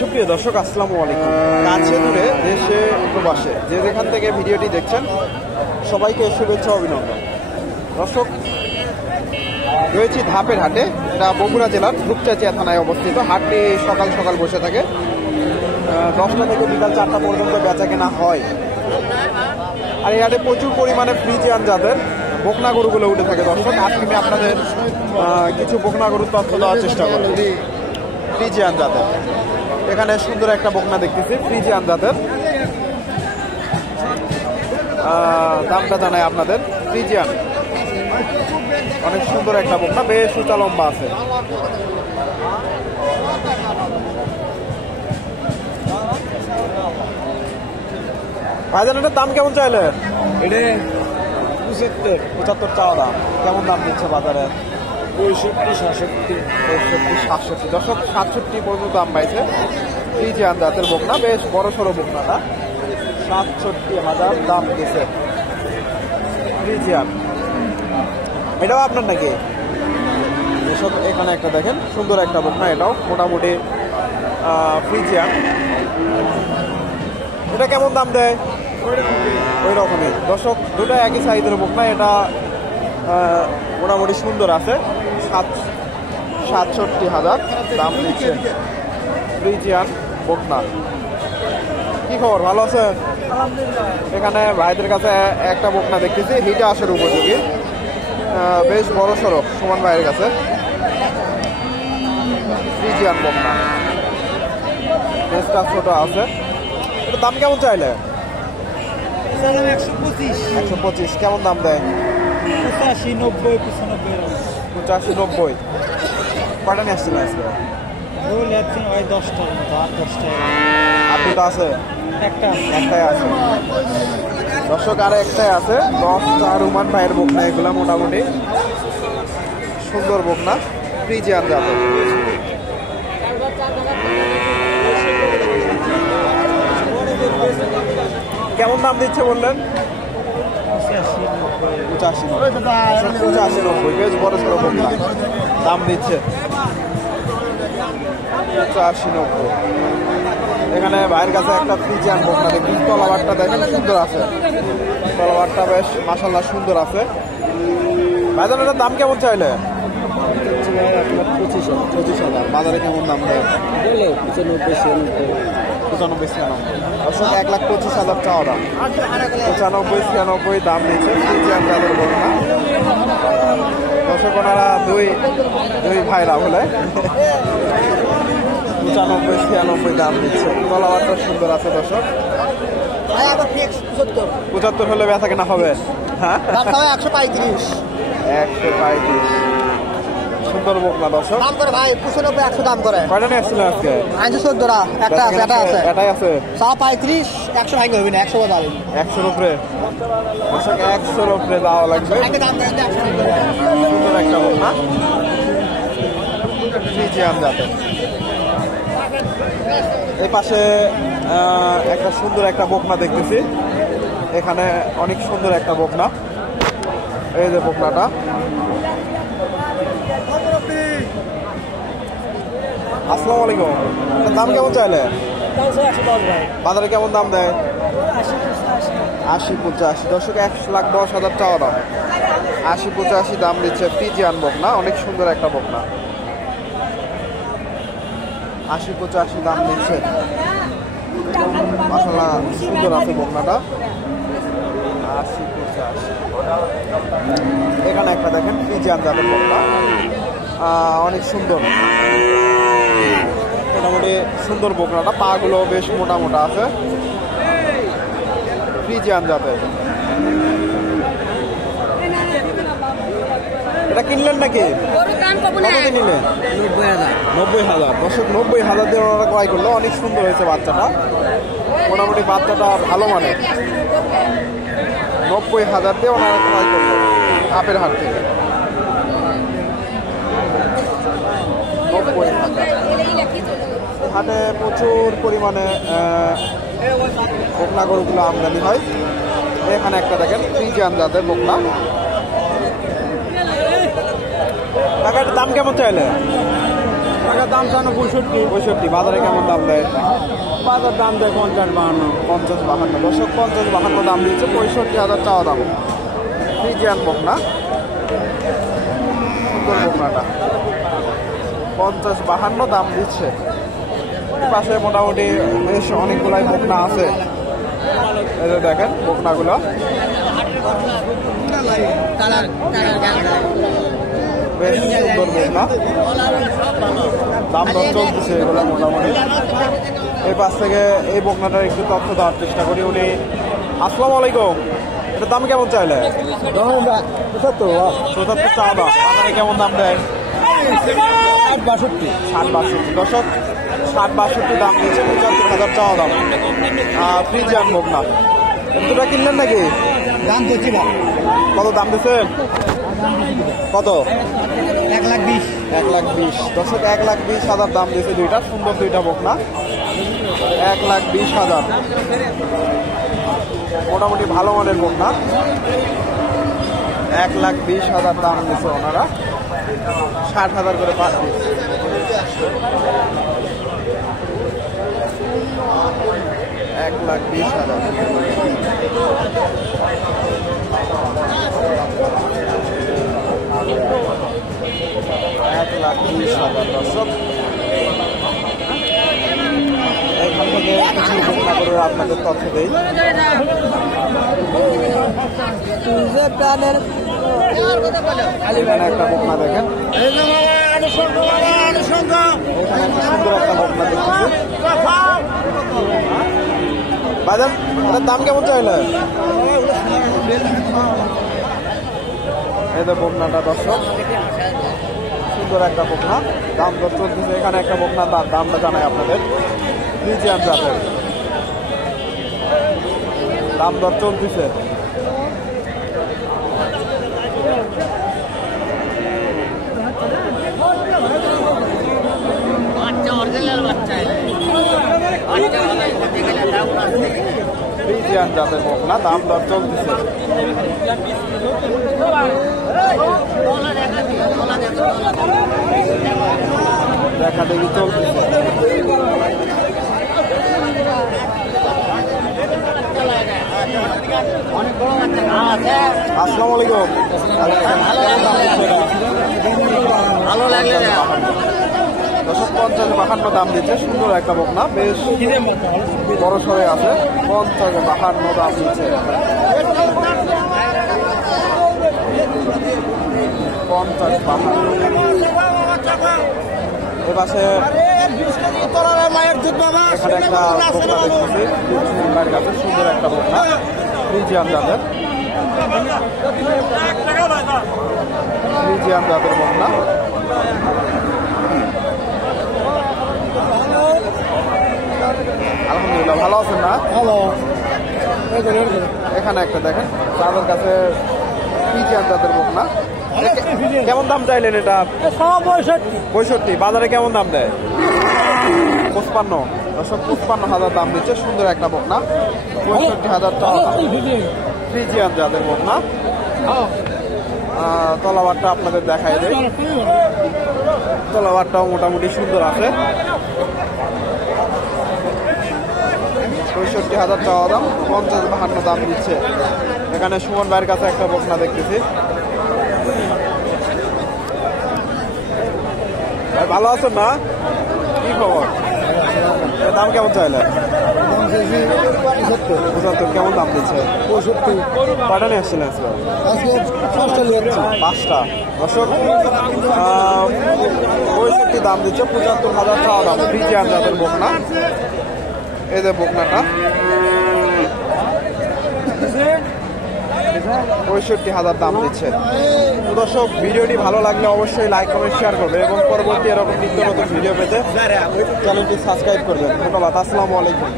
সুপ্রিয় দর্শক, আসসালামু আলাইকুম। কাছে দূরে দেশে প্রবাসে যে যেখান থেকে ভিডিওটি দেখছেন সবাইকে শুভেচ্ছা অভিনন্দন। দর্শক, রয়েছি ধাপের হাটে। এটা বগুড়া জেলার রূপচাঁচিয়া থানায় অবস্থিত। হাটটি সকাল সকাল বসে থাকে, 10টা থেকে বিকাল 4টা পর্যন্ত বেচা কেনা হয়। আর এই হাটে প্রচুর পরিমাণে ফ্রিজিয়ান জাতের বকনা গরুগুলো উঠে থাকে। দর্শক, আজকে আমি আপনাদের কিছু বকনা গরুর তথ্য দেওয়ার চেষ্টা করি। ফ্রিজিয়ান জাতের এখানে সুন্দর একটা বকনা দেখতেছি, ফ্রিজিয়ান জাতের। দামটা জানাই আপনাদের। ফ্রিজিয়ান অনেক সুন্দর একটা বকনা, বেশ উঁচা লম্বা আছে। ভাইজান, এটার দাম কেমন চাইলে? এটা 75 চাওয়া দাম। কেমন দাম দিচ্ছে বাজারে? 65-67। দর্শক, 67 পর্যন্ত দাম পাইছে। ফ্রিজিয়ান জাতের বকনা, বেশ বড় সড়ো বকনাটা। 67,000 দাম দিয়েছে ফ্রিজিয়ান। এটাও আপনার নাকি? দর্শক, এখানে একটা দেখেন, সুন্দর একটা বকনা, এটাও মোটামুটি ফ্রিজিয়ান। এটা কেমন দাম দেয়? ওই রকমই। দর্শক, দুটো একই সাইজের বকনা। এটা মোটামুটি সুন্দর আছে। 67,000 দাম দিচ্ছে ফ্রিজিয়ান বকনা। কি খবর, ভালো আছেন? এখানে ভাইদের কাছে একটা বকনা দেখতেছি, হিটে আসার উপযোগী, বেশ বড় সড়ক সুমন ভাইয়ের কাছে। ফ্রিজিয়ান বকনা বেশ ছোট আছে। এটা দাম কেমন চাইলে? 125। কেমন দাম দেয়? 85-90। কটা নিয়ে আসছেন আজকে? আপনি তো আছে? একটাই আছে। দর্শক, আর একটাই আছে। 10টা রুমান ভাইয়ের বকনা এগুলা, মোটামুটি সুন্দর বকনা, ফ্রিজিয়ান যাবে। কেমন দাম দিচ্ছে বললেন? 85-90। বেশ বড় সড়ো বকনা, দাম দিচ্ছে 85-90। এখানে ভাইয়ের কাছে একটা ফ্রিজিয়ান বকনা দেখুন, তলাবারটা দেখেন সুন্দর আছে। তলাবারটা বেশ মাশাআল্লাহ সুন্দর আছে। ভাইজান, এটার দাম কেমন চাইলে? 25,000। বাজারে কেমন দাম দেয়? 95-96। দর্শক, 1,25,000 চাওয়া দাম। 95-96 দাম দিচ্ছে ফ্রিজিয়ান জাতের বকনা। দর্শক, ওনারা দুই ভাইরা বলে 95-96 দাম দিচ্ছে। তলাবারটা সুন্দর আছে। দর্শক, 75 হলে বেচা কেনা হবে। হ্যাঁ, 135। সুন্দর বকনা। দর্শক, দাম করে ভাই 95-100 দাম করে। কয়টা নিয়ে আসছিলেন আজকে? 14 একটা আছে, এটা আছে। এটাই আছে। 35 100 ভাই হবে না, 100 দাম। 100-র উপরে। দর্শক, 100-র উপরে দেওয়া লাগবে। একটা দাম দেন, 100 সুন্দর একটা বকনা, ফ্রিজিয়ান জাতের। এই পাশে একটা সুন্দর একটা বকনা দেখতেছি। এখানে অনেক সুন্দর একটা বকনা। এই যে বকনাটা, আসসালামু আলাইকুম। দাম কেমন চাইলে? বাজারে কেমন দাম দেয়? 80-85। দর্শক, 1,10,000 চাওয়া দাম। 80-85 দাম দিচ্ছে ফ্রিজিয়ান বকনা, অনেক সুন্দর একটা বকনা। 80-85 দাম দিচ্ছে। মাশাআল্লাহ সুন্দর আছে বকনাটা। 80-85। এখানে একটা দেখেন ফ্রিজিয়ান জাতের বকনা, অনেক সুন্দর, মোটামুটি সুন্দর বকনাটা। পা গুলো বেশ মোটা মোটা আছে, ফ্রিজিয়ান জাতের। এটা কিনলেন নাকি? নিলেন 90,000। দর্শক, 90,000 দিয়ে ওনারা ক্রয় করলো। অনেক সুন্দর হয়েছে বাচ্চাটা, মোটামুটি বাচ্চাটা ভালো মানে। 90,000 দিয়ে ওনারা ক্রয় করলো আপের হাট থেকে। 90,000। হাটে প্রচুর পরিমাণে বকনা গরুগুলো আমদানি হয়। এখানে একটা দেখেন ফ্রিজিয়ান জাতের বকনা। টাকার দাম কেমন চাইলে? টাকা দাম চানো 65 বাজারে কেমন দাম দেয়? বাজার দাম দেয় 50-52 50-52 দর্শক 50-52 দাম দিচ্ছে, 65,000 চাওয়া দাম। ফ্রিজিয়ান বকনা, সুন্দর বকনাটা 50-52 দাম দিচ্ছে। পাশে মোটামুটি বেশ অনেকগুলাই বকনা আছে, এই যে দেখেন বকনাগুলো বেশ সুন্দর বকনা, দাম দর চলতেছে এগুলো মোটামুটি। এই পাশ থেকে এই বকনাটার একটু তথ্য দেওয়ার চেষ্টা করি। উনি আসসালামু আলাইকুম, এটার দাম কেমন চাইলে? 74 চাওয়া দাম, আপনারা কেমন দাম দেয়? 60-62 দর্শক 60-62 দাম দিয়েছে, 75,000 চাওয়া দাম। ফ্রিজিয়ান বকনা দুটা কিনলেন নাকি? দাম দিচ্ছি না, কত দাম দিচ্ছেন? কত? 1,20,000। 1,20,000 দর্শক 1,20,000 দাম দিয়েছে দুইটা, সুন্দর দুইটা বকনা 1,20,000, মোটামুটি ভালো মানের বকনা। 1,20,000 দাম দিচ্ছে ওনারা, 60,000 করে পার পিস। এক 1,20,000 1,20,000 দর্শক। এখান থেকে কিছু বকনা করে আপনাদের তথ্য দেই। এখানে একটা বকনা দেখেন, এখানে সুন্দর একটা বকনা দেখতেছি। বাজার এটার দাম কেমন চাইলে? এই যে বকনাটা দর্শক, সুন্দর একটা বকনা, দাম দর চলতেছে। এখানে একটা বকনা দামটা জানাই আপনাদের, ফ্রিজিয়ান জাতের, দাম দর চলতেছে। ফ্রিজিয়ান জাতের বকনা, দাম দর চলতেছে। দেখা দেখি চলতেছে। আসসালামু আলাইকুম, ভালো লাগলে 50-52 দাম দিচ্ছে, সুন্দর একটা বকনা, বেশ বড় সরে আছে। 50-52 দাম দিচ্ছে, 50-52। এপাশে এখানে একটা বকনা দেখতেছি, মায়ের কাছে সুন্দর একটা বকনা, ফ্রিজিয়ান জাতের, ফ্রিজিয়ান জাতের বকনা। আলহামদুলিল্লাহ, ভালো আছেন না? ভালো। এখানে একটা দেখেন, তাদের কাছে ফ্রিজিয়ান জাতের বকনা। কেমন দাম চাইলেন এটা? 65। বাজারে কেমন দাম দেয়? 55 দর্শক, 55,000 দাম দিচ্ছে, সুন্দর একটা বকনা, 65,000 টাকা। ফ্রিজিয়ান জাতের বকনা, তলাবারটা আপনাদের দেখাই দেয়, তলাবারটাও মোটামুটি সুন্দর আছে। 65,000 টাকা দাম, 50-52 দাম দিচ্ছে। এখানে সুমন ভাইয়ের কাছে একটা বকনা দেখতেছি। ভাই ভালো আছেন না? কি খবর? এর দাম কেমন চাইলে? 75 কেমন দাম দিচ্ছে? 65। কয়টা নিয়ে আসছিলেন আজকে? 5টা দর্শক, 65 দাম দিচ্ছে, 75,000 টাকা দাম। ফ্রিজিয়ান জাতের বকনা, এই যে বকনাটা 65,000 দাম দিচ্ছে। তো দর্শক, ভিডিওটি ভালো লাগলে অবশ্যই লাইক কমেন্ট শেয়ার করবে এবং পরবর্তী এরকম নিত্য নতুন ভিডিও পেতে চ্যানেলটি সাবস্ক্রাইব করবেন। ধন্যবাদ, আসসালামু আলাইকুম।